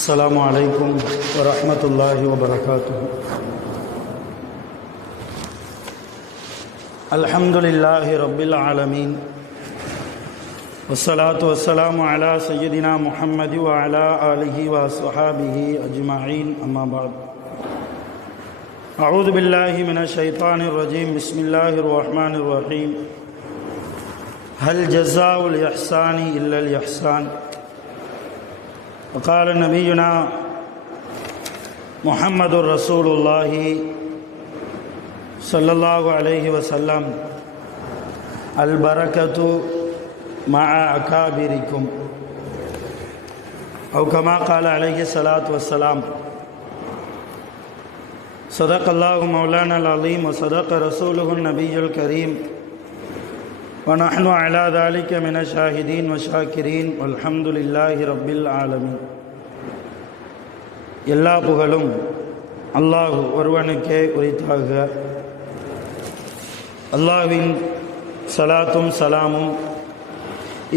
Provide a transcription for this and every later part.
السلام عليكم ورحمة الله وبركاته. الحمد لله رب العالمين والصلاة والسلام على سيدنا محمد وعلى آله وصحابه أجمعين أما بعد. أعوذ بالله من الشيطان الرجيم. بسم الله الرحمن الرحيم. هل جزاء الإحسان إلا الإحسان. وقال نبينا محمد رسول الله صلى الله عليه وسلم البركة مع أكابركم أو كما قال عليه الصلاة والسلام. صدق الله مولانا العظيم وصدق رسوله النبي الكريم ونحن على ذلك من الشاهدين والشاكرين والحمد لله رب العالمين. எல்லா புகழும் அல்லாஹ் ஒருவனுக்கே உரித்தாக. அல்லாஹ்வின் சலாத்தும் சலாமும்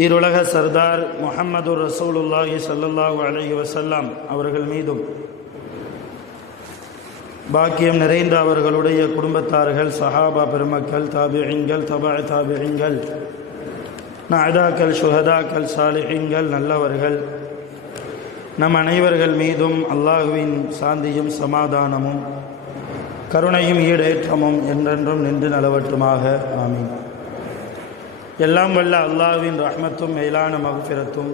ஈருலக சர்தார் முஹம்மது ரசூலுல்லாஹி ஸல்லல்லாஹு அலைஹி வஸல்லம் அவர்கள் மீதும், பாக்கியம் நிறைந்த அவர்களுடைய குடும்பத்தார்கள், சஹாபா பெருமக்கள், தாபிஈன்கள், தபா தாபிஈன்கள், நாதாக்கள், சுஹதாக்கள், சாலிஹீன்கள், நல்லவர்கள், நம் அனைவர்கள் மீதும் அல்லாஹுவின் சாந்தியும் சமாதானமும் கருணையும் ஈடேற்றமும் என்றென்றும் நின்று நலவற்றுமாக. ஆமீன். எல்லாம் வல்ல அல்லாஹ்வின் ரஹ்மத்தும் மேலான மக்ஃபிரத்தும்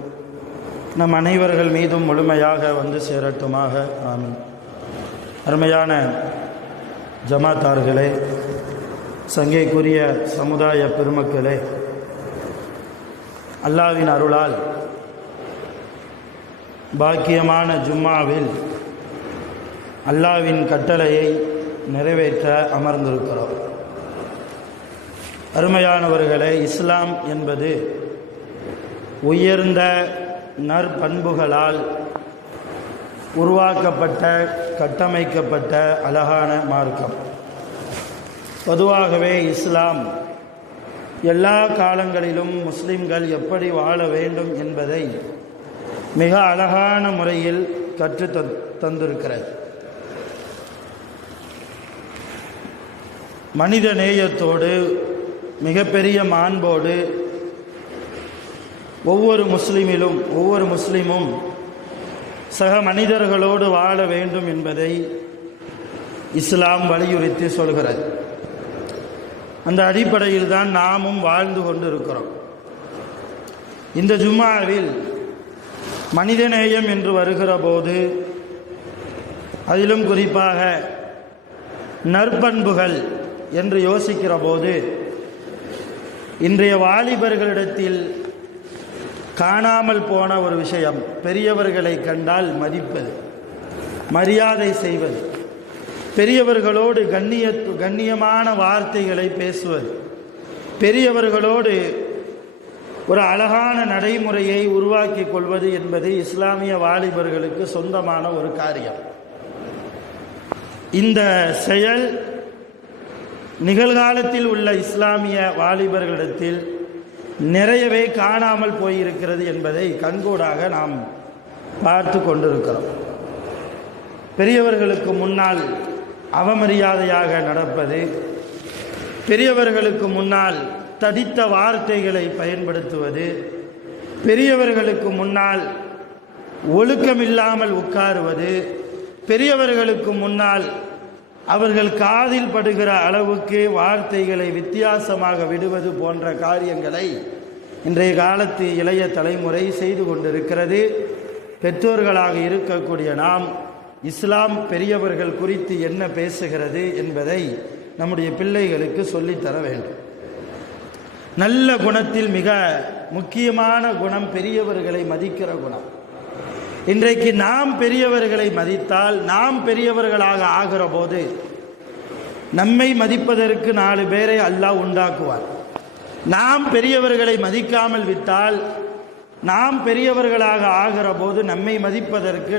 நம் அனைவர்கள் மீதும் முழுமையாக வந்து சேரட்டுமாக. ஆமீன். அருமையான ஜமாத்தார்களே, சங்கைக்குரிய சமுதாய பெருமக்களே, அல்லாஹ்வின் அருளால் பாக்கியமான ஜும்மாவில் அல்லாஹ்வின் கட்டளையை நிறைவேற்ற அமர்ந்திருக்கிறோம். அருமையானவர்களே, இஸ்லாம் என்பது உயர்ந்த நற்பண்புகளால் உருவாக்கப்பட்ட கட்டமைக்கப்பட்ட அழகான மார்க்கம். பொதுவாகவே இஸ்லாம் எல்லா காலங்களிலும் முஸ்லிம்கள் எப்படி வாழ வேண்டும் என்பதை மிக அழகான முறையில் கற்று தந்திருக்கிறது. மனித நேயத்தோடு, மிகப்பெரிய மாண்போடு ஒவ்வொரு முஸ்லிமும் சக மனிதர்களோடு வாழ வேண்டும் என்பதை இஸ்லாம் வலியுறுத்தி சொல்கிறது. அந்த அடிப்படையில் தான் நாமும் வாழ்ந்து கொண்டிருக்கிறோம். இந்த ஜும்மாவில் மனிதநேயம் என்று வருகிற போது, அதிலும் குறிப்பாக நற்பண்புகள் என்று யோசிக்கிற போது, இன்றைய வாலிபர்களிடத்தில் காணாமல் போன ஒரு விஷயம், பெரியவர்களை கண்டால் மதிப்பது, மரியாதை செய்வது, பெரியவர்களோடு கண்ணியமான வார்த்தைகளை பேசுவது, பெரியவர்களோடு ஒரு அழகான நடைமுறையை உருவாக்கி கொள்வது என்பது இஸ்லாமிய வாலிபர்களுக்கு சொந்தமான ஒரு காரியம். இந்த செயல் நிகழ்காலத்தில் உள்ள இஸ்லாமிய வாலிபர்களிடத்தில் நிறையவே காணாமல் போயிருக்கிறது என்பதை கண்கூடாக நாம் பார்த்து கொண்டிருக்கிறோம். பெரியவர்களுக்கு முன்னால் அவமரியாதையாக நடப்பது, பெரியவர்களுக்கு முன்னால் தடித்த வார்த்தைகளை பயன்படுத்துவது, பெரியவர்களுக்கு முன்னால் ஒழுக்கமில்லாமல் உட்காருவது, பெரியவர்களுக்கு முன்னால் அவர்கள் காதில் படுகிற அளவுக்கு வார்த்தைகளை வித்தியாசமாக விடுவது போன்ற காரியங்களை இன்றைய காலத்து இளைய தலைமுறை செய்து கொண்டிருக்கிறது. பெற்றோர்களாக இருக்கக்கூடிய நாம் இஸ்லாம் பெரியவர்கள் குறித்து என்ன பேசுகிறது என்பதை நம்முடைய பிள்ளைகளுக்கு சொல்லித்தர வேண்டும். நல்ல குணத்தில் மிக முக்கியமான குணம் பெரியவர்களை மதிக்கிற குணம். இன்றைக்கு நாம் பெரியவர்களை மதித்தால், நாம் பெரியவர்களாக ஆகிற போது நம்மை மதிப்பதற்கு 4 பேரை அல்லாஹ் உண்டாக்குவார். நாம் பெரியவர்களை மதிக்காமல் விட்டால், நாம் பெரியவர்களாக ஆகிற போது நம்மை மதிப்பதற்கு,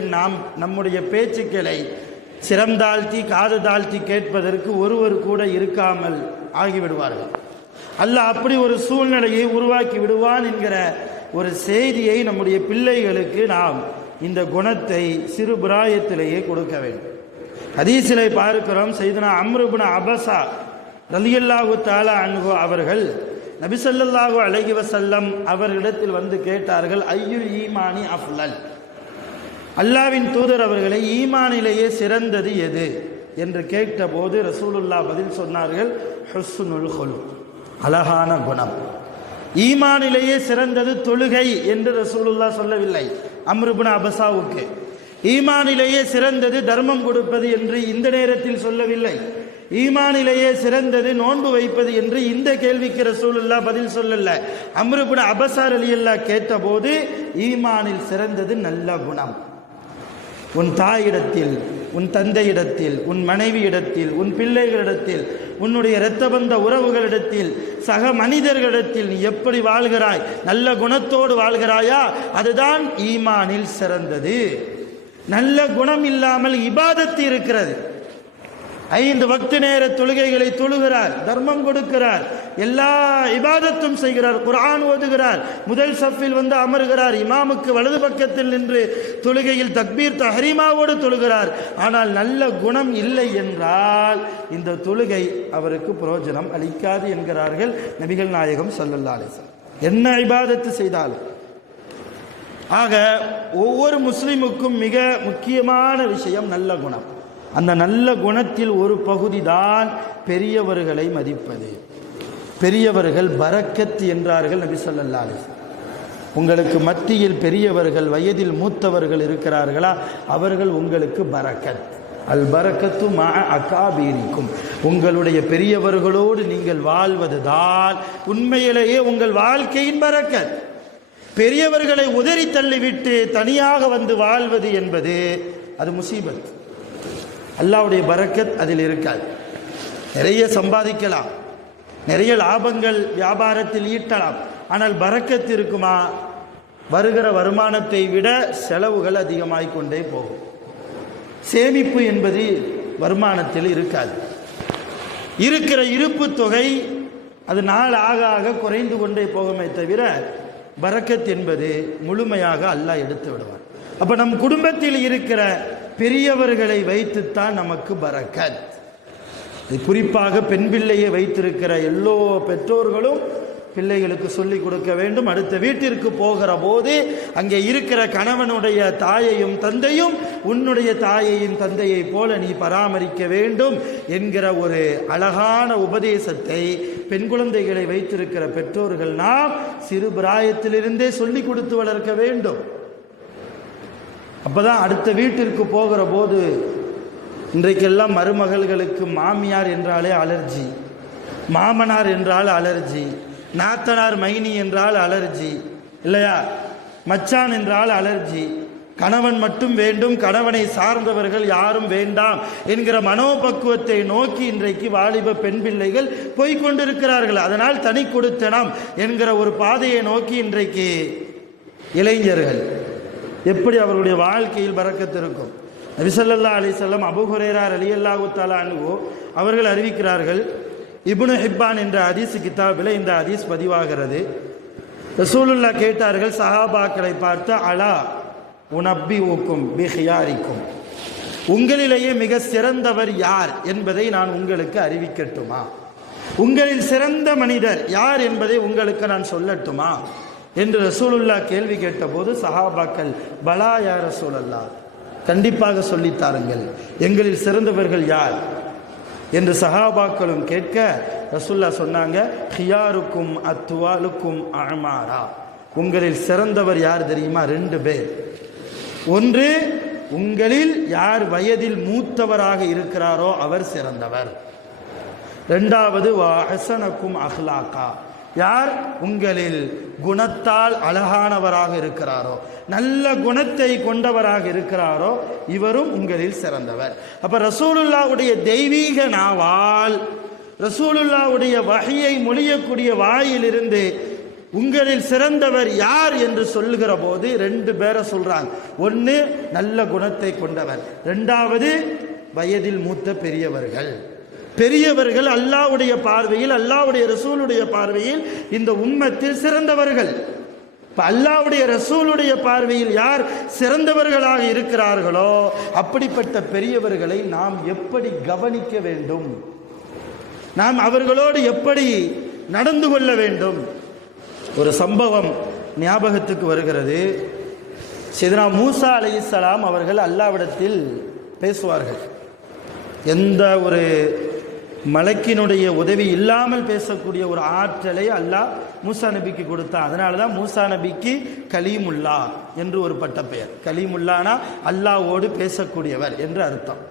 நம்முடைய பேச்சுக்களை சிரம்தாழ்த்தி காது தாழ்த்தி கேட்பதற்கு ஒருவர் கூட இருக்காமல் ஆகிவிடுவார்கள். அல்லாஹ் அப்படி ஒரு சூழ்நிலையை உருவாக்கி விடுவான் என்கிற ஒரு செய்தியை நம்முடைய பிள்ளைகளுக்கு நாம் இந்த குணத்தை சிறு பிராயத்திலேயே கொடுக்க வேண்டும். ஹதீஸிலே பார்க்கிறோம், சையதுனா அம்ர் இப்னு அபஸா ரலியல்லாஹு தஆலா அன்ஹு அவர்கள் நபி ஸல்லல்லாஹு அலைஹி வஸல்லம் அவர்களிடத்தில் வந்து கேட்டார்கள், ஐயுல் ஈமானி அஃலல், அல்லாஹ்வின் தூதர் அவர்களை ஈமானிலேயே சிறந்தது எது என்று கேட்டபோது ரசூலுல்லாஹ் பதில் சொன்னார்கள், ஹுஸ்னுல் குலுக், அழகான குணம். ஈமானிலேயே சிறந்தது தொழுகை என்று ரசூலுல்லாஹ் சொல்லவில்லை அம்ர் இப்னு அபஸாவுக்கு. ஈமானிலேயே சிறந்தது தர்மம் கொடுப்பது என்று இந்த நேரத்தில் சொல்லவில்லை. ஈமானிலேயே சிறந்தது நோன்பு வைப்பது என்று இந்த கேள்விக்கு ரசூலுல்லாஹ் பதில் சொல்லல. அம்ர் இப்னு அபஸா ரலியல்லாஹு கேட்டபோது ஈமானில் சிறந்தது நல்ல குணம். உன் தாயிடத்தில், உன் தந்தையிடத்தில், உன் மனைவியிடத்தில், உன் பிள்ளைகளிடத்தில், உன்னுடைய இரத்தபந்த உறவுகளிடத்தில், சக மனிதர்களிடத்தில் நீ எப்படி வாழ்கிறாய், நல்ல குணத்தோடு வாழ்கிறாயா, அதுதான் ஈமானில் சிறந்தது. நல்ல குணம் இல்லாமல் இபாதத்து இருக்கிறது. 5 வக்து நேர தொழுகைகளை தொழுகிறார், தர்மம் கொடுக்கிறார், எல்லா இபாதத்தும் செய்கிறார், குர்ஆன் ஓதுகிறார், முதல் சஃபில் வந்து அமர்கிறார், இமாமுக்கு வலது பக்கத்தில் நின்று தொழுகையில் தக்பீர் தஹ்ரீமாவோடு தொழுகிறார். ஆனால் நல்ல குணம் இல்லை என்றால் இந்த தொழுகை அவருக்கு பிரயோஜனம் அளிக்காது என்கிறார்கள் நபிகள் நாயகம் ஸல்லல்லாஹு அலைஹி வஸல்லம். என்ன இபாதத்து செய்தாலும். ஆக ஒவ்வொரு முஸ்லிமுக்கும் மிக முக்கியமான விஷயம் நல்ல குணம். அந்த நல்ல குணத்தில் ஒரு பகுதி தான் பெரியவர்களை மதிப்பது. பெரியவர்கள் பரக்கத் என்றார்கள் நபி ஸல்லல்லாஹு அலைஹி வஸல்லம். உங்களுக்கு மத்தியில் பெரியவர்கள், வயதில் மூத்தவர்கள் இருக்கிறார்களா, அவர்கள் உங்களுக்கு பரக்கத். அல் பரக்கத்து மஅ அகாபீரிக்கும், உங்களுடைய பெரியவர்களோடு நீங்கள் வாழ்வதுதான் உண்மையிலேயே உங்கள் வாழ்க்கையின் பரக்கத். பெரியவர்களை உதறி தள்ளிவிட்டு தனியாக வந்து வாழ்வது என்பது அது முசீபத். அல்லாஹ்வுடைய பரக்கத் அதில் இருக்காது. நிறைய சம்பாதிக்கலாம், நிறைய லாபங்கள் வியாபாரத்தில் ஈட்டலாம், ஆனால் பரக்கத் இருக்குமா? வருகிற வருமானத்தை விட செலவுகள் அதிகமாகிக் கொண்டே போகும். சேமிப்பு என்பது வருமானத்தில் இருக்காது. இருக்கிற இருப்பு தொகை அது நாள் ஆக ஆக குறைந்து கொண்டே போகுமே தவிர பரக்கத் என்பது முழுமையாக அல்லாஹ் எடுத்து விடுவார். அப்ப நம் குடும்பத்தில் இருக்கிற பெரியவர்களை வைத்துத்தான் நமக்கு பரக்கத். குறிப்பாக பெண் பிள்ளையை வைத்திருக்கிற எல்லோ பெற்றோர்களும் பிள்ளைகளுக்கு சொல்லிக் கொடுக்க வேண்டும். அடுத்த வீட்டிற்கு போகிற போது அங்கே இருக்கிற கணவனுடைய தாயையும் தந்தையும் உன்னுடைய தாயையும் தந்தையை போல நீ பராமரிக்க வேண்டும் என்கிற ஒரு அழகான உபதேசத்தை பெண் குழந்தைகளை வைத்திருக்கிற பெற்றோர்கள் நாம் சிறு பிராயத்திலிருந்தே சொல்லிக் கொடுத்து வளர்க்க வேண்டும். அப்பதான் அடுத்த வீட்டிற்கு போகிற போது, இன்றைக்கெல்லாம் மருமகள்களுக்கு மாமியார் என்றாலே அலர்ஜி, மாமனார் என்றால் அலர்ஜி, நாத்தனார் மைனி என்றால் அலர்ஜி இல்லையா, மச்சான் என்றால் அலர்ஜி, கணவன் மட்டும் வேண்டும், கணவனை சார்ந்தவர்கள் யாரும் வேண்டாம் என்கிற மனோபக்குவத்தை நோக்கி இன்றைக்கு வாலிப பெண் பிள்ளைகள் போய்கொண்டிருக்கிறார்கள். அதனால் தனி கொடுத்தனம் என்கிற ஒரு பாதையை நோக்கி இன்றைக்கு இளைஞர்கள் எப்படி அவர்களுடைய வாழ்க்கையில் பரக்கத் இருக்கும். நபி ஸல்லல்லாஹு அலைஹி வஸல்லம் அபூ ஹுரைரா ரலியல்லாஹு தஆலா அன்ஹு அவர்கள் அறிவிக்கிறார்கள், இப்னு ஹிப்பான் என்ற ஹதீஸ் கிதாபில் இந்த ஹதீஸ் பதிவாகிறது. ரசூலுல்லாஹ் கேட்டார்கள் சஹாபாக்களை பார்த்து, அலா உனப்பிஉக்கும் பிஹியாரிக்கும், உங்களிலேயே மிக சிறந்தவர் யார் என்பதை நான் உங்களுக்கு அறிவிக்கட்டுமா, உங்களில் சிறந்த மனிதர் யார் என்பதை உங்களுக்கு நான் சொல்லட்டுமா என்று ரசூலுல்லாஹ் கேள்வி கேட்டபோது சஹாபாக்கள், பலா யா ரசூலல்லாஹ், கண்டிப்பாக சொல்லித்தாருங்கள், எங்களில் சிறந்தவர்கள் யார் என்று சஹாபாக்களும் கேட்க ரசூலுல்லாஹ் சொன்னாங்க, ஹியாருக்கும் அத்வாலுக்கும் அமாரா, உங்களில் சிறந்தவர் யார் தெரியுமா? 2 பேர். ஒன்று, உங்களில் யார் வயதில் மூத்தவராக இருக்கிறாரோ அவர் சிறந்தவர். 2வது, வஹஸனக்கும் அஹ்லாகா, யார் உங்களில் குணத்தால் அழகானவராக இருக்கிறாரோ, நல்ல குணத்தை கொண்டவராக இருக்கிறாரோ இவரும் உங்களில் சிறந்தவர். அப்ப ரசூலுல்லாஹ்வுடைய தெய்வீக நாவால், ரசூலுல்லாஹ்வுடைய வஹியை மொழியக்கூடிய வாயிலிருந்து உங்களில் சிறந்தவர் யார் என்று சொல்லுகிற போது 2 பேரை சொல்றாங்க. ஒன்று நல்ல குணத்தை கொண்டவர், 2வது வயதில் மூத்த பெரியவர்கள். பெரியவர்கள் அல்லாஹ்வுடைய பார்வையில், அல்லாஹ்வுடைய ரசூலுடைய பார்வையில் இந்த உம்மத்தில் சிறந்தவர்கள். இப்போ அல்லாஹ்வுடைய ரசூலுடைய பார்வையில் யார் சிறந்தவர்களாக இருக்கிறார்களோ அப்படிப்பட்ட பெரியவர்களை நாம் எப்படி கவனிக்க வேண்டும், நாம் அவர்களோடு எப்படி நடந்து கொள்ள வேண்டும். ஒரு சம்பவம் ஞாபகத்துக்கு வருகிறது. சையதுனா மூசா அலைஹிஸ்ஸலாம் அவர்கள் அல்லாஹ்விடத்தில் பேசுவார்கள். எந்த ஒரு மலக்கினுடைய உதவி இல்லாமல் பேசக்கூடிய ஒரு ஆற்றலை அல்லாஹ் மூசா நபிக்கு கொடுத்தான். அதனால தான் மூசா நபிக்கு கலீமுல்லா என்று ஒரு பட்ட பெயர். கலீமுல்லானா அல்லாஹ்வோடு பேசக்கூடியவர் என்று அர்த்தம்.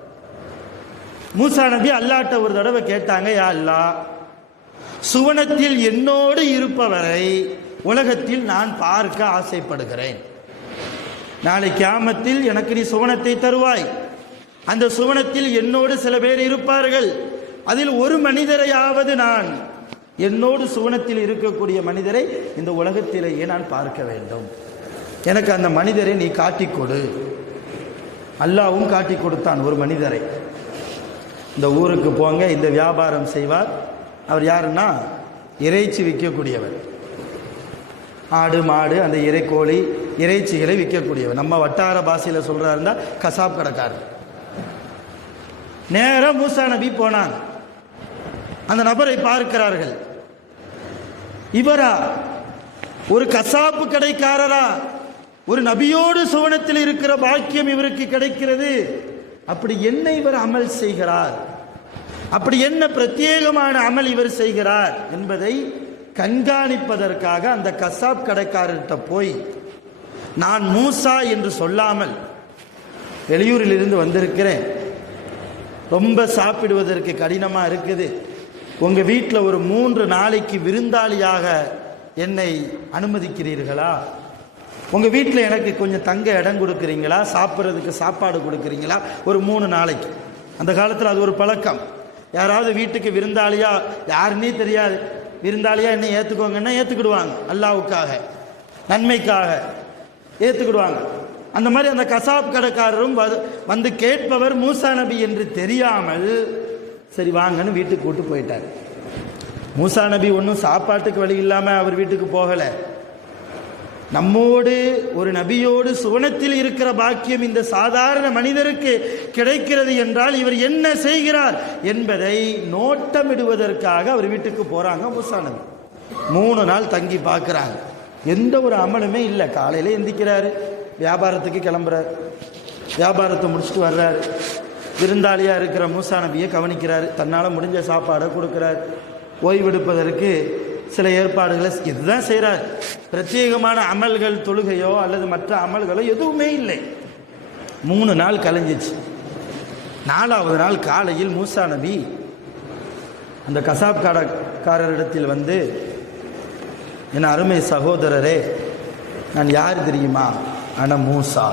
மூசா நபி அல்லாஹ்ட்ட ஒரு தடவை கேட்டாங்க, யா அல்லாஹ், சுவனத்தில் என்னோடு இருப்பவரை உலகத்தில் நான் பார்க்க ஆசைப்படுகிறேன். நாளை கியாமத்தில் எனக்கு நீ சுவனத்தை தருவாய். அந்த சுவனத்தில் என்னோடு சில பேர் இருப்பார்கள். அதில் ஒரு மனிதரையாவது நான், என்னோடு சுவனத்தில் இருக்கக்கூடிய மனிதரை இந்த உலகத்திலேயே நான் பார்க்க வேண்டும். எனக்கு அந்த மனிதரை நீ காட்டிக் கொடு. அல்லாஹ்வும் காட்டி கொடுத்தான் ஒரு மனிதரை. இந்த ஊருக்கு போங்க, இந்த வியாபாரம் செய்வார். அவர் யாருன்னா இறைச்சி விற்கக்கூடியவர். ஆடு மாடு அந்த இறைக்கோழி இறைச்சிகளை விற்கக்கூடியவர். நம்ம வட்டார பாஷையில் சொல்கிறாருந்தா கசாப் கடைக்காரர். நேராக மூசா நபி போனாங்க. அந்த நபரை பார்க்கிறார்கள். இவரா, ஒரு கசாப்பு கடைக்காரரா, ஒரு நபியோடு சுவனத்தில் இருக்கிற பாக்கியம் இவருக்கு கிடைக்கிறது. அப்படி என்ன இவர் அமல் செய்கிறார், அப்படி என்ன பிரத்யேகமான அமல் இவர் செய்கிறார் என்பதை கண்காணிப்பதற்காக அந்த கசாப் கடைக்காரர்கிட்ட போய், நான் மூசா என்று சொல்லாமல் வெளியூரில் இருந்து வந்திருக்கிறேன், ரொம்ப சாப்பிடுவதற்கு கடினமாக இருக்குது, உங்கள் வீட்டில் ஒரு 3 நாளைக்கு விருந்தாளியாக என்னை அனுமதிக்கிறீர்களா, உங்கள் வீட்டில் எனக்கு கொஞ்சம் தங்க இடம் கொடுக்குறீங்களா, சாப்பிட்றதுக்கு சாப்பாடு கொடுக்குறீங்களா ஒரு 3 நாளைக்கு. அந்த காலத்தில் அது ஒரு பழக்கம். யாராவது வீட்டுக்கு விருந்தாளியா, யாருன்னே தெரியாது, விருந்தாளியா என்னை ஏற்றுக்கோங்கன்னா ஏற்றுக்கிடுவாங்க. அல்லாஹ்வுக்காக நன்மைக்காக ஏற்றுக்கிடுவாங்க. அந்த மாதிரி அந்த கசாப் கடைக்காரரும் வந்து கேட்பவர் மூசா நபி என்று தெரியாமல் சரி வாங்கன்னு வீட்டுக்கு கூட்டு போயிட்டார். மூசா நபி ஒன்றும் சாப்பாட்டுக்கு வழி இல்லாமல் அவர் வீட்டுக்கு போகலை. நம்மோடு ஒரு நபியோடு சுவனத்தில் இருக்கிற பாக்கியம் இந்த சாதாரண மனிதருக்கு கிடைக்கிறது என்றால் இவர் என்ன செய்கிறார் என்பதை நோட்டமிடுவதற்காக அவர் வீட்டுக்கு போகிறாங்க மூசா நபி. 3 நாள் தங்கி பார்க்குறாங்க. எந்த ஒரு அமலுமே இல்லை. காலையில் எந்திக்கிறாரு, வியாபாரத்துக்கு கிளம்புறார், வியாபாரத்தை முடிச்சுட்டு வர்றாரு, விருந்தாளியாக இருக்கிற மூசா நபியை கவனிக்கிறார், தன்னால் முடிஞ்ச சாப்பாடை கொடுக்குறார், ஓய்வெடுப்பதற்கு சில ஏற்பாடுகளை இதுதான் செய்கிறார். பிரத்யேகமான அமல்கள், தொழுகையோ அல்லது மற்ற அமல்களோ எதுவுமே இல்லை. 3 நாள் கழிஞ்சிச்சு. 4வது நாள் காலையில் மூசா நபி அந்த கசாப் கடைக்காரரிடத்தில் வந்து, என் அருமை சகோதரரே, நான் யார் தெரியுமா? அன மூசா,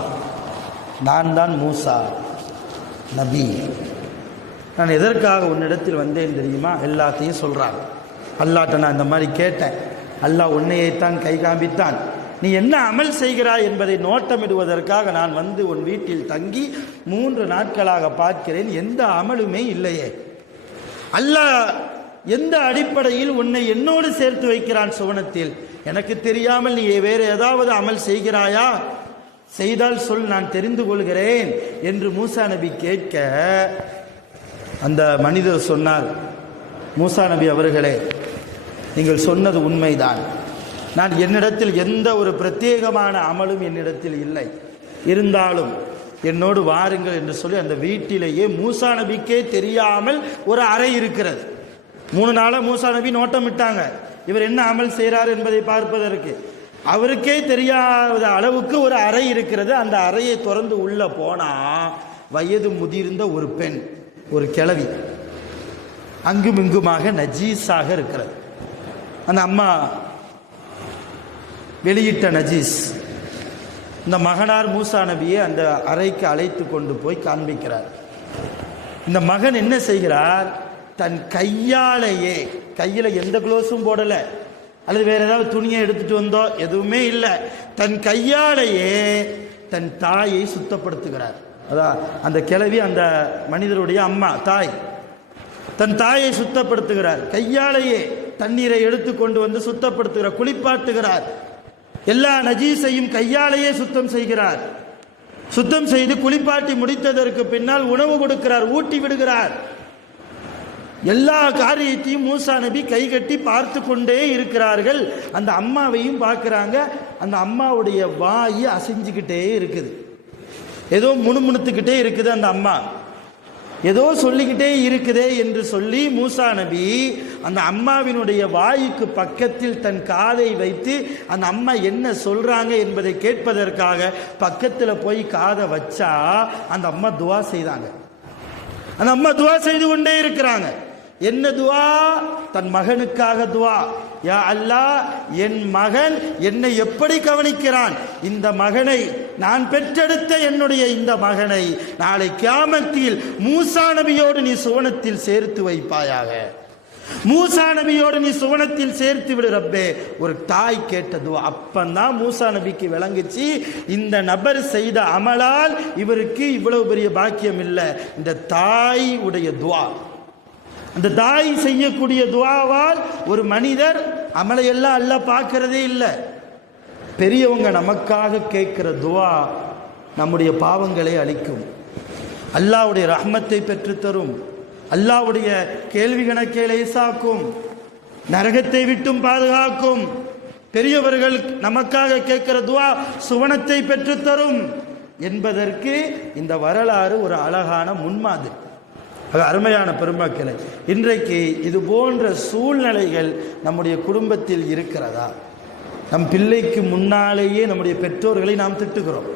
நான் தான் மூசா நபி. நான் எதற்காக உன்னிடத்தில் வந்தேன் தெரியுமா? எல்லாத்தையும் சொல்கிறாங்க. அல்லாட்ட நான் இந்த மாதிரி கேட்டேன், அல்லாஹ் உன்னையைத்தான் கை காண்பித்தான், நீ என்ன அமல் செய்கிறாய் என்பதை நோட்டமிடுவதற்காக நான் வந்து உன் வீட்டில் தங்கி 3 நாட்களாக பார்க்கிறேன், எந்த அமலுமே இல்லையே. அல்லாஹ் எந்த அடிப்படையில் உன்னை என்னோடு சேர்த்து வைக்கிறான் சுவனத்தில்? எனக்கு தெரியாமல் நீ வேறு ஏதாவது அமல் செய்கிறாயா? செய்தால் சொல், நான் தெரிந்து கொள்கிறேன் என்று மூசா நபி கேட்க, அந்த மனிதர் சொன்னார், மூசா நபி அவர்களே, நீங்கள் சொன்னது உண்மைதான். நான் என்னிடத்தில் எந்த ஒரு பிரத்யேகமான அமலும் என்னிடத்தில் இல்லை. இருந்தாலும் என்னோடு வாருங்கள் என்று சொல்லி அந்த வீட்டிலேயே மூசா நபிக்கே தெரியாமல் ஒரு அறை இருக்கிறது. 3 நாளாக மூசா நபி நோட்டமிட்டாங்க இவர் என்ன அமல் செய்கிறார் என்பதை பார்ப்பதற்கு. அவருக்கே தெரியாத அளவுக்கு ஒரு அறை இருக்கிறது. அந்த அறையை திறந்து உள்ள போனா வயது முதிர்ந்த ஒரு பெண், ஒரு கிழவி, அங்கும் இங்குமாக நஜீஸாக இருக்கிறது. அந்த அம்மா வெளியிட்ட நஜீஸ். இந்த மகனார் மூசா நபியை அந்த அறைக்கு அழைத்து கொண்டு போய் காண்பிக்கிறார். இந்த மகன் என்ன செய்கிறார்? தன் கையாலேயே, கையில் எந்த க்ளோஸும் போடலை அல்லது வேற ஏதாவது துணியை எடுத்துட்டு வந்தோ எதுவுமே இல்லை, தன் கையாலேயே தன் தாயை சுத்தப்படுத்துகிறார். அதான் அந்த கிழவி, அந்த மனிதருடைய அம்மா, தாய், தன் தாயை சுத்தப்படுத்துகிறார். கையாலேயே தண்ணீரை எடுத்து கொண்டு வந்து சுத்தப்படுத்துகிறார், குளிப்பாட்டுகிறார். எல்லா நஜீஸையும் கையாலேயே சுத்தம் செய்கிறார். சுத்தம் செய்து குளிப்பாட்டி முடித்ததற்கு பின்னால் உணவு கொடுக்கிறார், ஊட்டி விடுகிறார். எல்லா காரியத்தையும் மூசா நபி கை கட்டி பார்த்து கொண்டே இருக்கிறார்கள். அந்த அம்மாவையும் பார்க்கிறாங்க. அந்த அம்மாவுடைய வாய் அசைஞ்சுக்கிட்டே இருக்குது, ஏதோ முணுமுணுத்துக்கிட்டே இருக்குது. அந்த அம்மா ஏதோ சொல்லிக்கிட்டே இருக்குதே என்று சொல்லி மூசா நபி அந்த அம்மாவினுடைய வாய்க்கு பக்கத்தில் தன் காதை வைத்து அந்த அம்மா என்ன சொல்றாங்க என்பதை கேட்பதற்காக பக்கத்தில் போய் காதை வச்சா அந்த அம்மா துவா செய்தாங்க. அந்த அம்மா துவா செய்து கொண்டே இருக்கிறாங்க. என்ன துவா? தன் மகனுக்காக துவா. யா அல்லாஹ், என் மகன் என்னை எப்படி கவனிக்கிறான், இந்த மகனை நான் பெற்றெடுத்த என்னுடைய இந்த மகனை நாளை கியாமத்தில் மூசா நபியோடு நீ சுவனத்தில் சேர்த்து வைப்பாயாக. மூசா நபியோடு நீ சுவனத்தில் சேர்த்து விடு ரப்பே. ஒரு தாய் கேட்ட துவா. அப்பந்தான் மூசா நபிக்கு விளங்குச்சு, இந்த நபர் செய்த அமலால் இவருக்கு இவ்வளவு பெரிய பாக்கியம் இல்லை, இந்த தாய் உடைய துவா. அந்த தாய் செய்யக்கூடிய துவாவால் ஒரு மனிதர் அமலையெல்லாம் அல்லாஹ் பார்க்கிறதே இல்லை. பெரியவங்க நமக்காக கேட்கிற துவா நம்முடைய பாவங்களை அழிக்கும், அல்லாஹ்வுடைய ரஹ்மத்தை பெற்றுத்தரும், அல்லாஹ்வுடைய கேள்வி கணக்கை லேசாக்கும், நரகத்தை விட்டும் பாதுகாக்கும். பெரியவர்கள் நமக்காக கேட்கிற துவா சுவனத்தை பெற்றுத்தரும் என்பதற்கு இந்த வரலாறு ஒரு அழகான முன்மாதிரி. அருமையான பெருமக்களே, இன்றைக்கு இது போன்ற சூழ்நிலைகள் நம்முடைய குடும்பத்தில் இருக்கிறதா? நம் பிள்ளைக்கு முன்னாலேயே நம்முடைய பெற்றோர்களை நாம் திட்டுகிறோம்.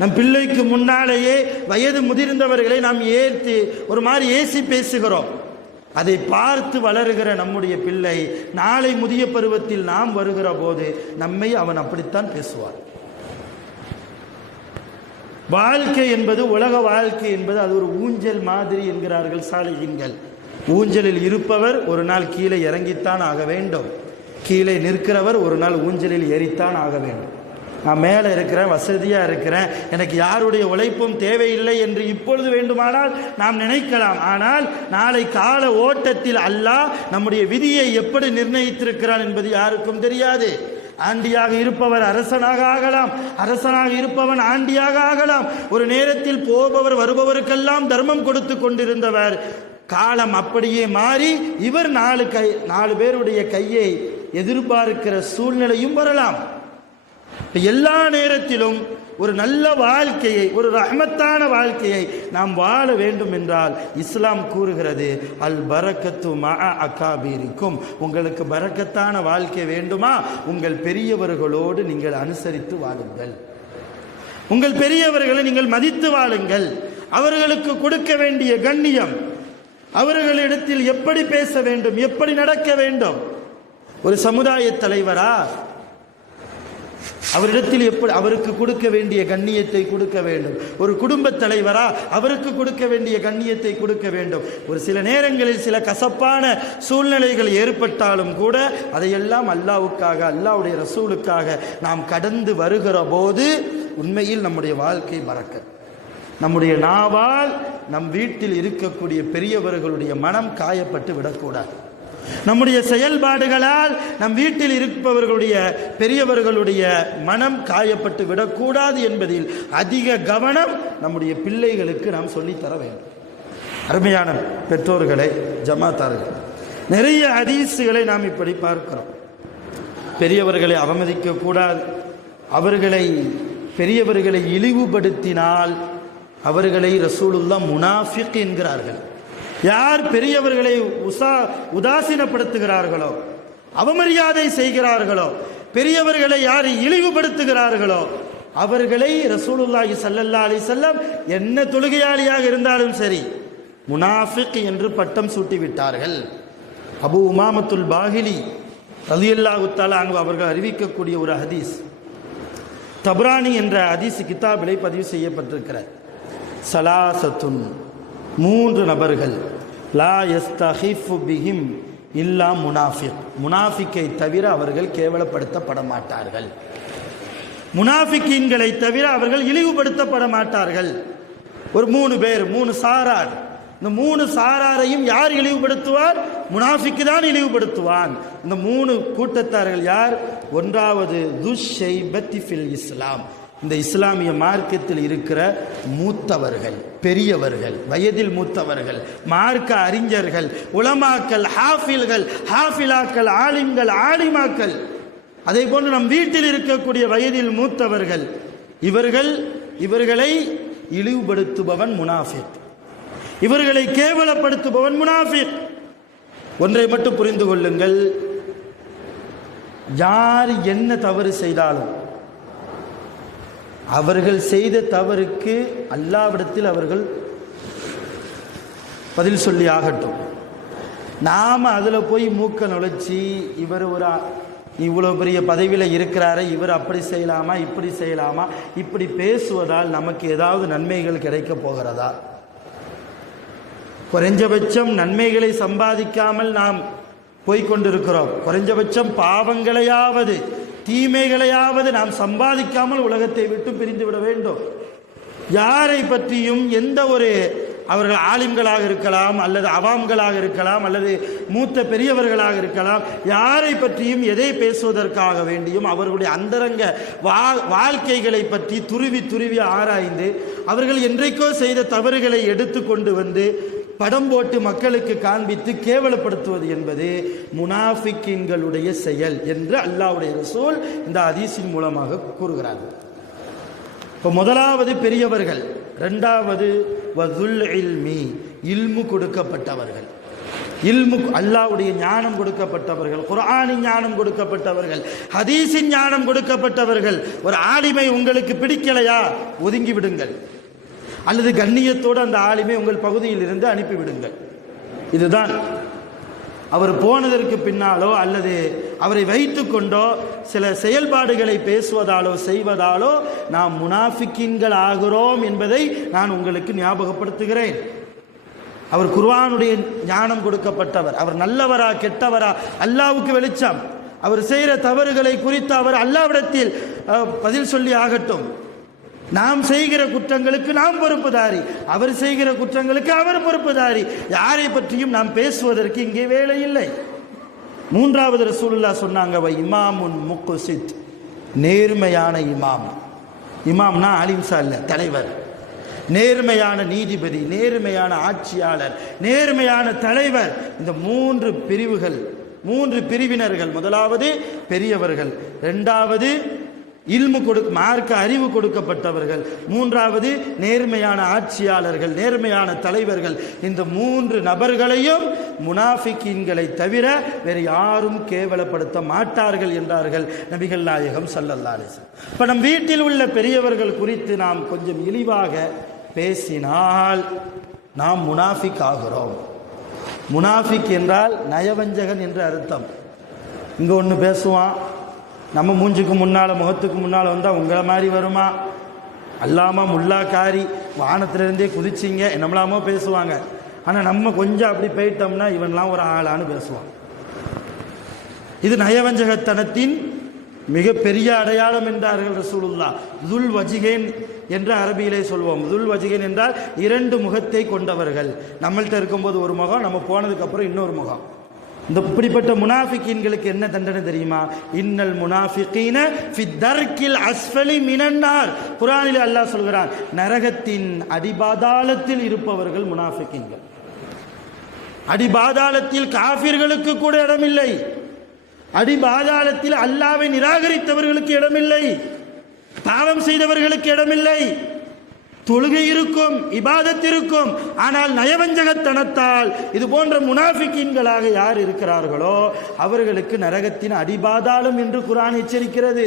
நம் பிள்ளைக்கு முன்னாலேயே வயது முதிர்ந்தவர்களை நாம் ஏற்றி ஒரு மாதிரி ஏசி பேசுகிறோம். அதை பார்த்து வளருகிற நம்முடைய பிள்ளை நாளை முதிய பருவத்தில் நாம் வருகிற போது நம்மை அவன் அப்படித்தான் பேசுவார். வாழ்க்கை என்பது, உலக வாழ்க்கை என்பது அது ஒரு ஊஞ்சல் மாதிரி என்கிறார்கள் சாலிஹீன்கள். ஊஞ்சலில் இருப்பவர் ஒரு நாள் கீழே இறங்கித்தான் ஆக வேண்டும், கீழே நிற்கிறவர் ஒரு நாள் ஊஞ்சலில் ஏறித்தான் ஆக வேண்டும். நான் மேலே இருக்கிறேன், வசதியாக இருக்கிறேன், எனக்கு யாருடைய உழைப்பும் தேவையில்லை என்று இப்பொழுது வேண்டுமானால் நாம் நினைக்கலாம். ஆனால் நாளை கால ஓட்டத்தில் அல்லாஹ் நம்முடைய விதியை எப்படி நிர்ணயித்திருக்கிறான் என்பது யாருக்கும் தெரியாது. ஆண்டியாக இருப்பவர் அரசனாக ஆகலாம், அரசனாக இருப்பவன் ஆண்டியாக ஆகலாம். ஒரு நேரத்தில் போபவர் வருபவருக்கெல்லாம் தர்மம் கொடுத்து கொண்டிருந்தவர் காலம் அப்படியே மாறி இவர் நாலு பேருடைய கையை எதிர்பார்க்கிற சூழ்நிலையும் வரலாம். எல்லா நேரத்திலும் ஒரு நல்ல வாழ்க்கையை, ஒரு ரஹ்மத்தான வாழ்க்கையை நாம் வாழ வேண்டும் என்றால் இஸ்லாம் கூறுகிறது, அல் பரக்கத்து மஅ அகாபீரிக்கும். உங்களுக்கு பரக்கத்தான வாழ்க்கை வேண்டுமா? உங்கள் பெரியவர்களோடு நீங்கள் அனுசரித்து வாழுங்கள், உங்கள் பெரியவர்களை நீங்கள் மதித்து வாழுங்கள். அவர்களுக்கு கொடுக்க வேண்டிய கண்ணியம், அவர்களிடத்தில் எப்படி பேச வேண்டும், எப்படி நடக்க வேண்டும். ஒரு சமுதாய தலைவரா அவரிடத்தில் எப்படி அவருக்கு கொடுக்க வேண்டிய கண்ணியத்தை கொடுக்க வேண்டும். ஒரு குடும்ப தலைவரா அவருக்கு கொடுக்க வேண்டிய கண்ணியத்தை கொடுக்க வேண்டும். ஒரு சில நேரங்களில் சில கசப்பான சூழ்நிலைகள் ஏற்பட்டாலும் கூட அதையெல்லாம் அல்லாஹ்வுக்காக, அல்லாஹ்வுடைய ரசூலுக்காக நாம் கடந்து வருகிற போது உண்மையில் நம்முடைய வாழ்க்கை பரக்கத். நம்முடைய நாவால் நம் வீட்டில் இருக்கக்கூடிய பெரியவர்களுடைய மனம் காயப்பட்டு விடக்கூடாது. நம்முடைய செயல்பாடுகளால் நம் வீட்டில் இருப்பவர்களுடைய பெரியவர்களுடைய மனம் காயப்பட்டு விடக்கூடாது என்பதில் அதிக கவனம் நம்முடைய பிள்ளைகளுக்கு நாம் சொல்லித்தர வேண்டும். அருமையான பெற்றோர்களை, ஜமாத்தார்கள், நிறைய ஹதீஸுகளை நாம் இப்படி பார்க்கிறோம். பெரியவர்களை அவமதிக்க கூடாது, பெரியவர்களை இழிவுபடுத்தினால் அவர்களை ரசூலுல்லாஹ் முனாஃபிக் என்கிறார்கள். யார் பெரியவர்களை உதாசீனப்படுத்துகிறார்களோ, அவமரியாதை செய்கிறார்களோ, பெரியவர்களை யார் இழிவுபடுத்துகிறார்களோ அவர்களை ரசூலுல்லாஹி ஸல்லல்லாஹு அலைஹி வஸல்லம் என்ன தொழுகையாளியாக இருந்தாலும் சரி முனாஃபிக் என்று பட்டம் சூட்டிவிட்டார்கள். அபு உமாமத்துல் பாஹிலி ரலியல்லாஹு தஆலா அன்ஹு அவர்கள் அறிவிக்கக்கூடிய ஒரு ஹதீஸ் தப்ரானி என்ற ஹதீஸ் கிதாபிலே பதிவு செய்யப்பட்டிருக்கிறார். சலாசத்துன், 3 நபர்கள், லா யஸ்தஹிஃபு பிஹிம் இல்லா முனாஃபிக், முனாஃபிக்கை தவிர அவர்கள் கேவலப்படுத்தப்பட மாட்டார்கள், முனாஃபிக்கீன்களை தவிர அவர்கள் இழிவுபடுத்தப்பட மாட்டார்கள். ஒரு 3 பேர், 3 சாரார், இந்த 3 சாராரையும் யார் இழிவுபடுத்துவார்? முனாஃபிக்கு தான் இழிவுபடுத்துவான். இந்த 3 கூட்டத்தார்கள் யார்? ஒன்றாவது துஷ்ஷைபத்தி ஃபில் இஸ்லாம், இந்த இஸ்லாமிய மார்க்கத்தில் இருக்கிற மூத்தவர்கள், பெரியவர்கள், வயதில் மூத்தவர்கள், மார்க்க அறிஞர்கள், உலமாக்கள், ஹாஃபில்கள், ஹாஃபிலாக்கள், ஆலிம்கள், ஆலிமாக்கள், அதே போன்று நம் வீட்டில் இருக்கக்கூடிய வயதில் மூத்தவர்கள், இவர்களை இழிவுபடுத்துபவன் முனாஃபிக், இவர்களை கேவலப்படுத்துபவன் முனாஃபிக். ஒன்றை மட்டும் புரிந்து கொள்ளுங்கள், யார் என்ன தவறு செய்தாலும் அவர்கள் செய்த தவறுக்கு அல்லாஹ்விடத்தில் அவர்கள் பதில் சொல்லி ஆகட்டும். நாம் அதில் போய் மூக்க நுழைச்சி இவர் இவ்வளோ பெரிய பதவியில் இருக்கிறாரு, இவர் அப்படி செய்யலாமா இப்படி செய்யலாமா இப்படி பேசுவதால் நமக்கு ஏதாவது நன்மைகள் கிடைக்க போகிறதா? குறைஞ்சபட்சம் நன்மைகளை சம்பாதிக்காமல் நாம் போய்கொண்டிருக்கிறோம். குறைஞ்சபட்சம் பாவங்களையாவது தீமைகளையாவது நாம் சம்பாதிக்காமல் உலகத்தை விட்டு பிரிந்து விட வேண்டும். யாரை பற்றியும் எந்த ஒரு அவர்கள் ஆலிம்களாக இருக்கலாம், அல்லது அவாம்களாக இருக்கலாம், அல்லது மூத்த பெரியவர்களாக இருக்கலாம், யாரை பற்றியும் எதை பேசுவதற்காக வேண்டியும் அவர்களுடைய அந்தரங்க வாழ்க்கைகளை பற்றி துருவி ஆராய்ந்து அவர்கள் என்றைக்கோ செய்த தவறுகளை எடுத்து கொண்டு வந்து படம் போட்டு மக்களுக்கு காண்பித்து கேவலப்படுத்துவது என்பது முனாஃபிக்கின்களுடைய செயல் என்று அல்லாஹ்வுடைய ரசூல் இந்த ஹதீஸின் மூலமாக கூறுகிறார்கள். இப்போ முதலாவது பெரியவர்கள், இரண்டாவது வதுல் இல்மி, இல்மு கொடுக்கப்பட்டவர்கள், இல்மு அல்லாஹ்வுடைய ஞானம் கொடுக்கப்பட்டவர்கள், குர்ஆனின் ஞானம் கொடுக்கப்பட்டவர்கள், ஹதீஸின் ஞானம் கொடுக்கப்பட்டவர்கள். ஒரு ஆலிமை உங்களுக்கு பிடிக்கலையா, ஒதுங்கி விடுங்கள், அல்லது கண்ணியத்தோடு அந்த ஆலிமை உங்கள் பகுதியில் இருந்து அனுப்பிவிடுங்கள். இதுதான். அவர் போனதற்கு பின்னாலோ அல்லது அவரை வைத்து கொண்டோ சில செயல்பாடுகளை பேசுவதாலோ செய்வதாலோ நாம் முனாஃபிக்கீன்கள் ஆகிறோம் என்பதை நான் உங்களுக்கு ஞாபகப்படுத்துகிறேன். அவர் குர்ஆனுடைய ஞானம் கொடுக்கப்பட்டவர், அவர் நல்லவரா கெட்டவரா அல்லாஹ்வுக்கு வெளிச்சம். அவர் செய்கிற தவறுகளை குறித்து அவர் அல்லாஹ்விடத்தில் பதில் சொல்லி ஆகட்டும். நாம் செய்கிற குற்றங்களுக்கு நாம் பொறுப்புதாரி, அவர் செய்கிற குற்றங்களுக்கு அவர் பொறுப்புதாரி. யாரை பற்றியும் நாம் பேசுவதற்கு இங்கே வேலை இல்லை. மூன்றாவது ரசூலுல்லாஹ் சொன்னாங்க, வை இமாமுன் முக்ஸித், நேர்மையான இமாம். இமாம்னா அலிம்சா இல்ல, தலைவர். நேர்மையான நீதிபதி, நேர்மையான ஆட்சியாளர், நேர்மையான தலைவர். இந்த 3 பிரிவுகள், 3 பிரிவினர்கள். முதலாவது பெரியவர்கள், இரண்டாவது இல்மு மார்க்க அறிவு கொடுக்கப்பட்டவர்கள், மூன்றாவது நேர்மையான ஆட்சியாளர்கள், நேர்மையான தலைவர்கள். இந்த 3 நபர்களையும் முனாஃபிக்கீன்களை தவிர வேறு யாரும் கேவலப்படுத்த மாட்டார்கள் என்றார்கள் நபிகள் நாயகம் ஸல்லல்லாஹு அலைஹி வஸல்லம். இப்போ நம் வீட்டில் உள்ள பெரியவர்கள் குறித்து நாம் கொஞ்சம் இழிவாக பேசினால் நாம் முனாஃபிக் ஆகிறோம். முனாஃபிக் என்றால் நயவஞ்சகன் என்று அர்த்தம். இங்கே ஒன்று பேசுவான், நம்ம மூஞ்சுக்கு முன்னால் முகத்துக்கு முன்னால் வந்தால் உங்களை மாதிரி வருமா, அல்லாமா முல்லாக்காரி வானத்திலிருந்தே குதிச்சிங்க நம்மளாமோ பேசுவாங்க. ஆனால் நம்ம கொஞ்சம் அப்படி போயிட்டோம்னா இவன்லாம் ஒரு ஆளான்னு பேசுவான். இது நயவஞ்சகத்தனத்தின் மிகப்பெரிய அடையாளம் என்றார்கள் ரசூலுல்லாஹ். துல் வஜிகேன் என்ற அரபியிலே சொல்வோம். துல் வஜிகேன் என்றால் 2 முகத்தை கொண்டவர்கள். நம்மள்கிட்ட இருக்கும்போது ஒரு முகம், நம்ம போனதுக்கப்புறம் இன்னொரு முகம். இந்த இப்படிப்பட்ட முனாஃபிக்கீன்களுக்கு என்ன தண்டனை தெரியுமா? இன்னல் முனாஃபிகீன ஃபி தர்கில் அஸ்ஃபலி மினன்னார். குர்ஆனில் அல்லாஹ் சொல்கிறான், நரகத்தின் அடிபாதாளத்தில் இருப்பவர்கள் முனாஃபிக்கீன்கள். அடிபாதாளத்தில் காஃபிர்களுக்கு கூட இடமில்லை. அடிபாதாளத்தில் அல்லாஹ்வை நிராகரித்தவர்களுக்கு இடமில்லை, பாவம் செய்தவர்களுக்கு இடமில்லை. தொழுகை இருக்கும், இபாதத் இருக்கும், ஆனால் நயவஞ்சகத்தனத்தால் இது போன்ற முனாஃபிக்கீன்களாக யார் இருக்கிறார்களோ அவர்களுக்கு நரகத்தின் அடிபாதாளம் என்று குர்ஆன் எச்சரிக்கிறது.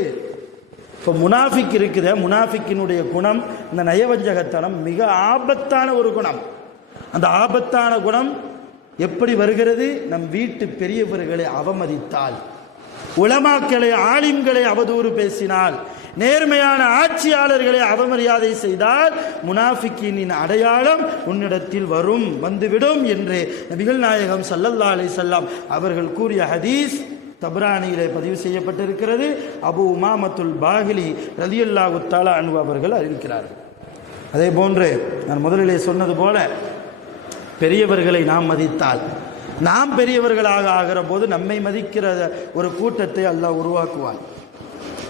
இப்போ முனாஃபிக் இருக்கிற முனாஃபிக்கினுடைய குணம், இந்த நயவஞ்சகத்தனம் மிக ஆபத்தான ஒரு குணம். அந்த ஆபத்தான குணம் எப்படி வருகிறது? நம் வீட்டு பெரியவர்களை அவமதித்தால், உலமாக்களை ஆலிம்களை அவதூறு பேசினால், நேர்மையான ஆட்சியாளர்களை அவமரியாதை செய்தால் முனாஃபிக்கீனின் அடையாளம் உன்னிடத்தில் வந்துவிடும் என்று நபிகள் நாயகம் ஸல்லல்லாஹு அலைஹி வஸல்லம் அவர்கள் கூறிய ஹதீஸ் தப்ரானியிலே பதிவு செய்யப்பட்டிருக்கிறது. அபு உமாமத்துல் பாஹிலி ரலியல்லாஹு தஆலா அன்ஹு அவர்கள் அறிவிக்கிறார்கள். அதே போன்று நான் முதலிலே சொன்னது போல பெரியவர்களை நாம் மதித்தால், நாம் பெரியவர்களாக ஆகிற போது நம்மை மதிக்கிற ஒரு கூட்டத்தை அல்லாஹ் உருவாக்குவான்.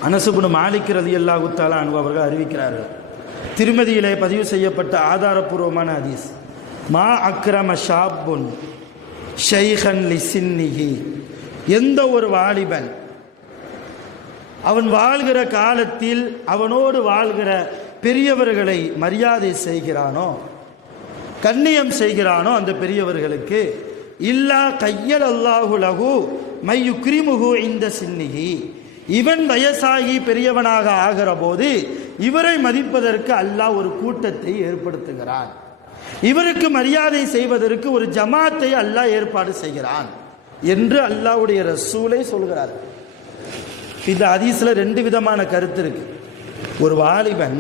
அனஸ் இப்னு மாலிக் ரலியல்லாஹு தஆலா அன்ஹு அவர்கள் அறிவிக்கிறார்கள், திருமதியிலே பதிவு செய்யப்பட்ட ஆதாரபூர்வமான ஹதீஸ், மா அக்ரம ஷாப்புன் ஷைஹன் லிசின்னிஹி, எந்த ஒரு வாலிபன் அவன் வாழ்கிற காலத்தில் அவனோடு வாழ்கிற பெரியவர்களை மரியாதை செய்கிறானோ, கண்ணியம் செய்கிறானோ, அந்த பெரியவர்களுக்கு இல்லா கையல் அல்லாஹு லஹு மை யுக்ரிமுஹு இந்த சின்னிஹி, இவன் வயசாகி பெரியவனாக ஆகிற போது இவரை மதிப்பதற்கு அல்லாஹ் ஒரு கூட்டத்தை ஏற்படுத்துகிறான், இவருக்கு மரியாதை செய்வதற்கு ஒரு ஜமாத்தை அல்லாஹ் ஏற்பாடு செய்கிறான் என்று அல்லாஹ்வுடைய ரசூலை சொல்கிறார். இந்த ஹதீஸ்ல ரெண்டு விதமான கருத்து இருக்கு. ஒரு வாலிபன்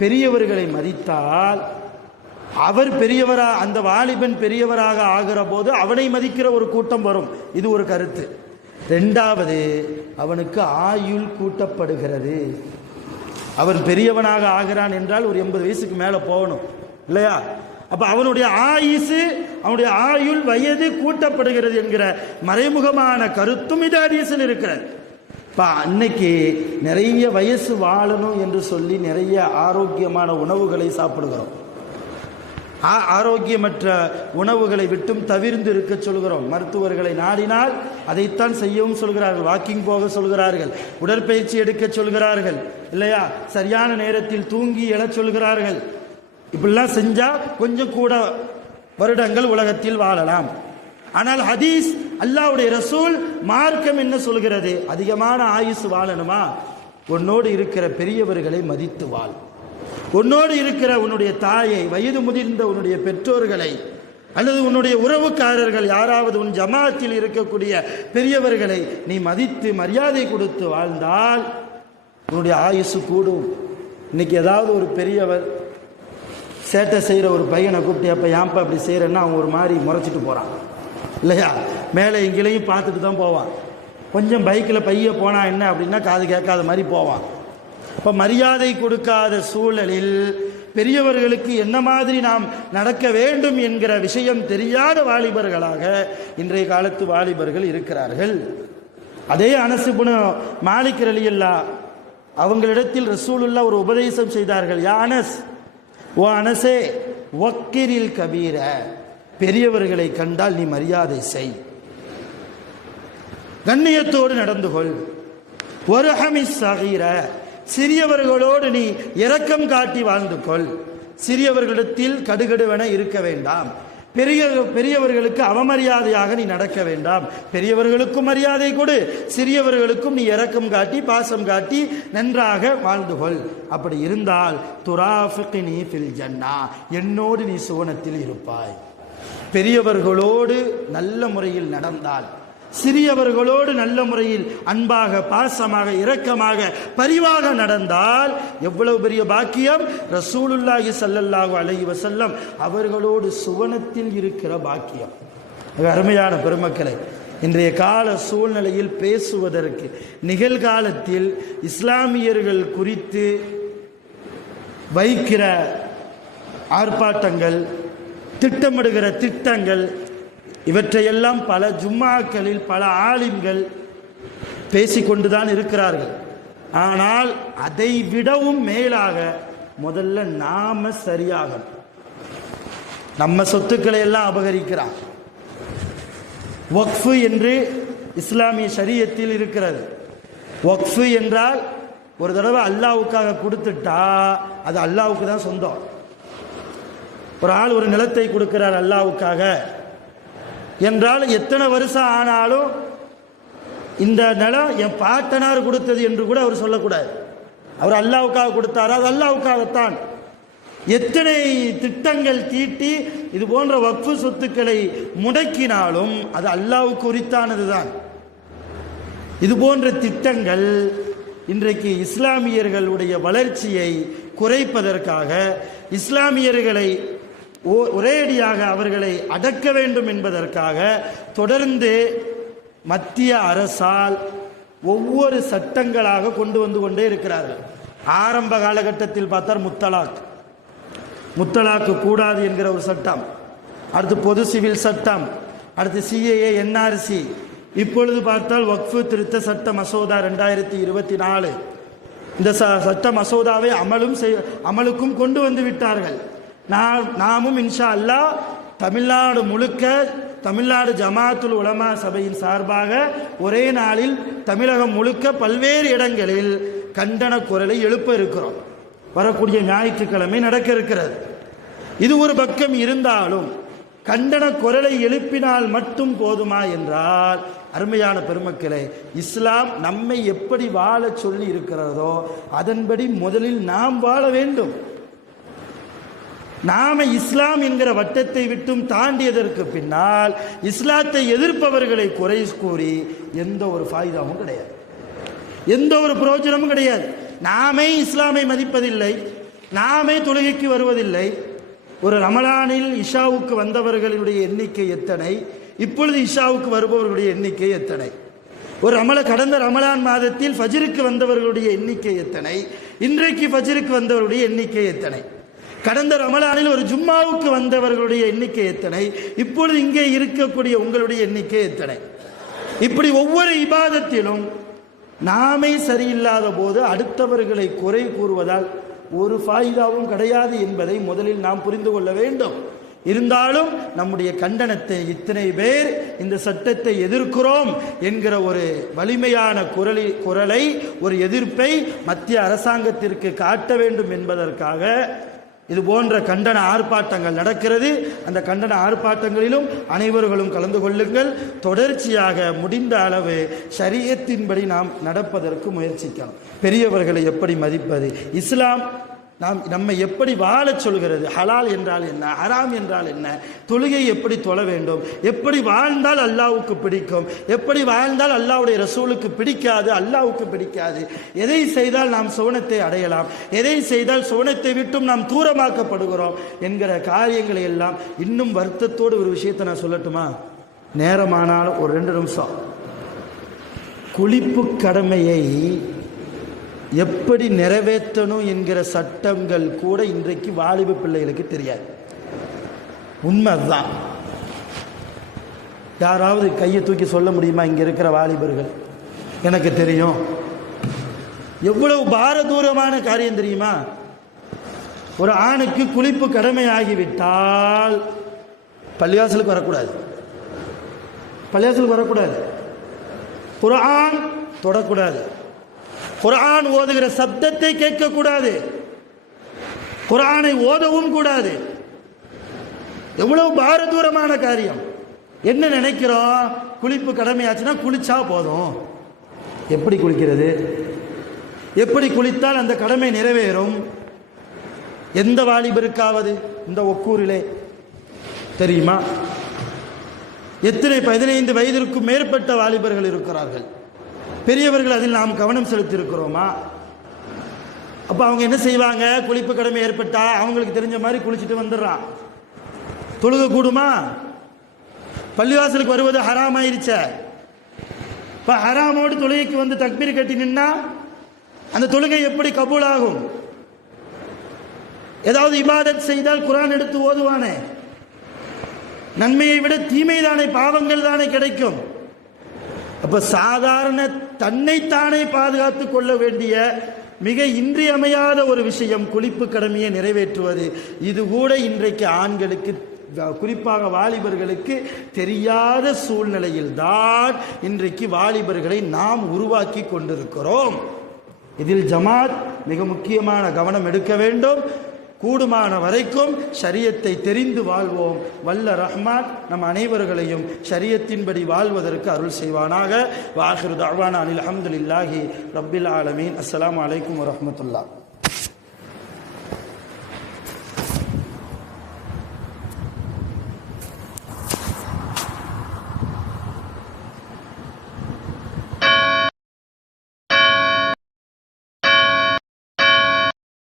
பெரியவர்களை மதித்தால் அவர் பெரியவரா, அந்த வாலிபன் பெரியவராக ஆகிற போது அவனை மதிக்கிற ஒரு கூட்டம் வரும், இது ஒரு கருத்து. ரெண்டாவது, அவனுக்கு ஆயுள் கூட்டப்படுகிறது. அவன் பெரியவனாக ஆகிறான் என்றால் ஒரு 80 வயசுக்கு மேலே போகணும் இல்லையா? அப்ப அவனுடைய ஆயுசு, அவனுடைய ஆயுள் வயது கூட்டப்படுகிறது என்கிற மறைமுகமான கருத்தும் இது ஹதீஸில் இருக்கிறது. இப்போ அன்னைக்கு நிறைய வயசு வாழணும் என்று சொல்லி நிறைய ஆரோக்கியமான உணவுகளை சாப்பிடுகிறோம், ஆரோக்கியமற்ற உணவுகளை விட்டும் தவிர்ந்து இருக்க சொல்கிறோம். மருத்துவர்களை நாடினால் அதைத்தான் செய்யவும் சொல்கிறார்கள், வாக்கிங் போக சொல்கிறார்கள், உடற்பயிற்சி எடுக்க சொல்கிறார்கள் இல்லையா, சரியான நேரத்தில் தூங்கி எழச் சொல்கிறார்கள். இப்படிலாம் செஞ்சா கொஞ்சம் கூட வருடங்கள் உலகத்தில் வாழலாம். ஆனால் ஹதீஸ், அல்லாஹ்வுடைய ரசூல், மார்க்கம் என்ன சொல்கிறது? அதிகமான ஆயுசு வாழணுமா, உன்னோடு இருக்கிற பெரியவர்களை மதித்து வாழ். உன்னோடு இருக்கிற உன்னுடைய தாயை, வயது முதிர்ந்த உன்னுடைய பெற்றோர்களை, அல்லது உன்னுடைய உறவுக்காரர்கள் யாராவது உன் ஜமாத்தில் இருக்கக்கூடிய பெரியவர்களை நீ மதித்து மரியாதை கொடுத்து வாழ்ந்தால் உன்னுடைய ஆயுசு கூடும். இன்னைக்கு ஏதாவது ஒரு பெரியவர் சேட்டை செய்கிற ஒரு பையனை கூப்பிட்டு, அப்போ ஏன்ப்பா அப்படி செய்கிறேன்னா அவன் ஒரு மாதிரி முறைச்சிட்டு போகிறான் இல்லையா, மேலே எங்கேயும் பார்த்துட்டு தான் போவான். கொஞ்சம் பைக்கில் பைய போனா என்ன அப்படின்னா காது கேட்காத மாதிரி போவான். இப்போ மரியாதை கொடுக்காத சூழலில் பெரியவர்களுக்கு என்ன மாதிரி நாம் நடக்க வேண்டும் என்கிற விஷயம் தெரியாத வாலிபர்களாக இன்றைய காலத்து வாலிபர்கள் இருக்கிறார்கள். அதே அனஸ் இப்னு மாலிக் ரலியல்லாஹு அவங்களிடத்தில் ரசூலுல்லாஹ் ஒரு உபதேசம் செய்தார்கள். யா அனஸ், ஓ அனஸே, வக்கிரில் கபீர, பெரியவர்களை கண்டால் நீ மரியாதை செய், கண்ணியத்தோடு நடந்து கொள். வர்ஹமி ஸகீர, சிறியவர்களோடு நீ இரக்கம் காட்டி வாழ்ந்து கொள். சிறியவர்களிடத்தில் கடுகடுவென இருக்க வேண்டாம். பெரியவர்களுக்கு அவமரியாதையாக நீ நடக்க வேண்டாம். பெரியவர்களுக்கும் மரியாதை கொடு, சிறியவர்களுக்கும் நீ இரக்கம் காட்டி பாசம் காட்டி நன்றாக வாழ்ந்து கொள். அப்படி இருந்தால் துராஃபிக்னி ஃபில் ஜன்னா, என்னோடு நீ சுவனத்தில் இருப்பாய். பெரியவர்களோடு நல்ல முறையில் நடந்தால், சிறியவர்களோடு நல்ல முறையில் அன்பாக பாசமாக இரக்கமாக பரிவாக நடந்தால் எவ்வளவு பெரிய பாக்கியம்! ரசூலுல்லாஹி ஸல்லல்லாஹு அலைஹி வஸல்லம் அவர்களோடு சுவனத்தில் இருக்கிற பாக்கியம். அருமையான பெருமக்களை, இன்றைய கால சூழ்நிலையில் பேசுவதற்கு, நிகழ்காலத்தில் இஸ்லாமியர்கள் குறித்து வைக்கிற ஆர்ப்பாட்டங்கள், திட்டமிடுகிற திட்டங்கள், இவற்றையெல்லாம் பல ஜும்மாக்களில் பல ஆலிம்கள் பேசிக்கொண்டுதான் இருக்கிறார்கள். ஆனால் அதை விடவும் மேலாக முதல்ல நாம சரியாகணும். நம்ம சொத்துக்களை எல்லாம் அபகரிக்கிறான். வக்ஃபு என்று இஸ்லாமிய ஷரியத்தில் இருக்கிறது. வக்ஃபு என்றால் ஒரு தடவை அல்லாஹ்வுக்காக கொடுத்துட்டா அது அல்லாஹ்வுக்கு தான் சொந்தம். ஒரு ஆள் ஒரு நிலத்தை கொடுக்கிறார் அல்லாஹ்வுக்காக என்றால் எத்தனை வருஷம் ஆனாலும் இந்த நிலம் என் பாட்டனார் கொடுத்தது என்று கூட அவர் சொல்லக்கூடாது. அவர் அல்லாஹ்வுக்காக கொடுத்தாரா, அது அல்லாஹ்வுக்காகத்தான். எத்தனை திட்டங்கள் தீட்டி இது போன்ற வக்ஃபு சொத்துக்களை முடக்கினாலும் அது அல்லாஹ்வுக்கு உரித்தானது தான். இது போன்ற திட்டங்கள் இன்றைக்கு இஸ்லாமியர்களுடைய வளர்ச்சியை குறைப்பதற்காக, இஸ்லாமியர்களை ஒரேடியாக அவர்களை அடக்க வேண்டும் என்பதற்காக தொடர்ந்து மத்திய அரசால் ஒவ்வொரு சட்டங்களாக கொண்டு வந்து கொண்டே இருக்கிறார்கள். ஆரம்ப காலகட்டத்தில் பார்த்தால் முத்தலாக்கு கூடாது என்கிற ஒரு சட்டம், அடுத்து பொது சிவில் சட்டம், அடுத்து சிஏஏ, என்ஆர்சி, இப்பொழுது பார்த்தால் வக்ஃபு திருத்த சட்ட மசோதா 2024. இந்த சட்ட மசோதாவை அமலுக்கும் கொண்டு வந்து விட்டார்கள். நாமும் இன்ஷா அல்லாஹ் தமிழ்நாடு முழுக்க தமிழ்நாடு ஜமாத்துல் உலமா சபையின் சார்பாக ஒரே நாளில் தமிழகம் முழுக்க பல்வேறு இடங்களில் கண்டன குரலை எழுப்ப இருக்கிறோம். வரக்கூடிய ஞாயிற்றுக்கிழமை நடக்க இருக்கிறது. இது ஒரு பக்கம் இருந்தாலும் கண்டன குரலை எழுப்பினால் மட்டும் போதுமா என்றால், அருமையான பெருமக்களே, இஸ்லாம் நம்மை எப்படி வாழ சொல்லி இருக்கிறதோ அதன்படி முதலில் நாம் வாழ வேண்டும். நாம இஸ்லாம் என்கிற வட்டத்தை விட்டும் தாண்டியதற்கு பின்னால் இஸ்லாத்தை எதிர்ப்பவர்களை குறை கூறி எந்த ஒரு ஃபாயிதாவும் கிடையாது, எந்த ஒரு பிரயோஜனமும் கிடையாது. நாமே இஸ்லாமை மதிப்பதில்லை, நாமே தொழுகைக்கு வருவதில்லை. ஒரு ரமலானில் இஷாவுக்கு வந்தவர்களுடைய எண்ணிக்கை எத்தனை, இப்பொழுது இஷாவுக்கு வருபவர்களுடைய எண்ணிக்கை எத்தனை? ஒரு கடந்த ரமலான் மாதத்தில் ஃபஜ்ருக்கு வந்தவர்களுடைய எண்ணிக்கை எத்தனை, இன்றைக்கு ஃபஜ்ருக்கு வந்தவர்களுடைய எண்ணிக்கை எத்தனை? கடந்த ரமலானில் ஒரு ஜும்மாவுக்கு வந்தவர்களுடைய எண்ணிக்கை எத்தனை, இப்பொழுது இங்கே இருக்கக்கூடிய உங்களுடைய எண்ணிக்கை எத்தனை? இப்படி ஒவ்வொரு இபாதத்திலும் நாமே சரியில்லாத போது அடுத்தவர்களை குறை கூறுவதால் ஒரு ஃபாயிதாவும் கிடையாது என்பதை முதலில் நாம் புரிந்து கொள்ள வேண்டும். இருந்தாலும் நம்முடைய கண்டனத்தை, இத்தனை பேர் இந்த சட்டத்தை எதிர்க்கிறோம் என்கிற ஒரு வலிமையான குரலை, ஒரு எதிர்ப்பை மத்திய அரசாங்கத்திற்கு காட்ட வேண்டும் என்பதற்காக இது போன்ற கண்டன ஆர்ப்பாட்டங்கள் நடக்கிறது. அந்த கண்டன ஆர்ப்பாட்டங்களிலும் அனைவர்களும் கலந்து கொள்ளுங்கள். தொடர்ச்சியாக முடிந்த அளவு ஷரியத்தின்படி நாம் நடப்பதற்கு முயற்சிக்கணும். பெரியவர்களை எப்படி மதிப்பது, இஸ்லாம் நம்மை எப்படி வாழச் சொல்கிறது, ஹலால் என்றால் என்ன, ஹராம் என்றால் என்ன, தொழுகை எப்படி தொழ வேண்டும், எப்படி வாழ்ந்தால் அல்லாஹ்வுக்கு பிடிக்கும், எப்படி வாழ்ந்தால் அல்லாஹ்வுடைய ரசூலுக்கு பிடிக்காது, அல்லாஹ்வுக்கு பிடிக்காது, எதை செய்தால் நாம் சுவனத்தை அடையலாம், எதை செய்தால் சுவனத்தை விட்டும் நாம் தூரமாக்கப்படுகிறோம் என்கிற காரியங்களை எல்லாம். இன்னும் வருத்தத்தோடு ஒரு விஷயத்தை நான் சொல்லட்டுமா? நேரமானாலும் ஒரு 2 நிமிஷம். குளிப்பு கடமையை எப்படி நிறைவேற்றணும் என்கிற சட்டங்கள் கூட இன்றைக்கு வாலிப பிள்ளைகளுக்கு தெரியாது. உண்மை அதுதான். யாராவது கையை தூக்கி சொல்ல முடியுமா? இங்கே இருக்கிற வாலிபர்கள், எனக்கு தெரியும். எவ்வளவு பாரதூரமான காரியம் தெரியுமா? ஒரு ஆணுக்கு குளிப்பு கடமையாகிவிட்டால் பள்ளிவாசலுக்கு வரக்கூடாது, பள்ளிவாசலுக்கு வரக்கூடாது, குர்ஆன் தொடக்கூடாது, குர்ஆன் ஓதுகிற சப்தத்தை கேட்கக்கூடாது, குர்ஆனை ஓதவும் கூடாது. எவ்வளவு பாரதூரமான காரியம். என்ன நினைக்கிறோம்? குளிப்பு கடமையாச்சுன்னா குளிச்சா போதும். எப்படி குளிக்கிறது? எப்படி குளித்தால் அந்த கடமை நிறைவேறும்? எந்த வாலிபருக்காவது இந்த ஒக்கூரிலே தெரியுமா? எத்தனை 15 வயதிற்கும் மேற்பட்ட வாலிபர்கள் இருக்கிறார்கள். பெரியவர்கள் அதில் நாம் கவனம் செலுத்தி இருக்கிறோமா? அப்போ அவங்க என்ன செய்வாங்க? குளிப்பு கடமை ஏற்பட்டா அவங்களுக்கு தெரிஞ்ச மாதிரி குளிச்சுட்டு வந்துடுறான். தொழுக கூடுமா? பள்ளிவாசலுக்கு வருவது ஹராம் ஆயிருச்ச. இப்போ ஹராமோடு தொழுகைக்கு வந்து தக்பீர் கட்டி நின்னா அந்த தொழுகை எப்படி கபூல் ஆகும்? ஏதாவது இபாதத் செய்தால் குர்ஆன் எடுத்து ஓதுவானே, நன்மையை விட தீமை தானே, பாவங்கள் தானே கிடைக்கும். அப்ப சாதாரண தன்னைத்தானே பாதுகாத்து கொள்ள வேண்டிய மிக இன்றியமையாத ஒரு விஷயம் குளிப்பு கடமையை நிறைவேற்றுவது. இது கூட இன்றைக்கு ஆண்களுக்கு, குறிப்பாக வாலிபர்களுக்கு தெரியாத சூழ்நிலையில் தான் இன்றைக்கு வாலிபர்களை நாம் உருவாக்கி கொண்டிருக்கிறோம். இதில் ஜமாத் மிக முக்கியமான கவனம் எடுக்க வேண்டும். கூடுமான வரைக்கும் ஷரியத்தை தெரிந்து வாழ்வோம். வல்ல ரஹ்மான் நம் அனைவர்களையும் ஷரியத்தின்படி வாழ்வதற்கு அருள் செய்வானாக. வ ஆகிரு தஅவானா அனில் ஹம்துலில்லாஹி ரப்பில் ஆலமீன். அஸ்ஸலாமு அலைக்கும் வரஹ்மத்துல்லாஹ்.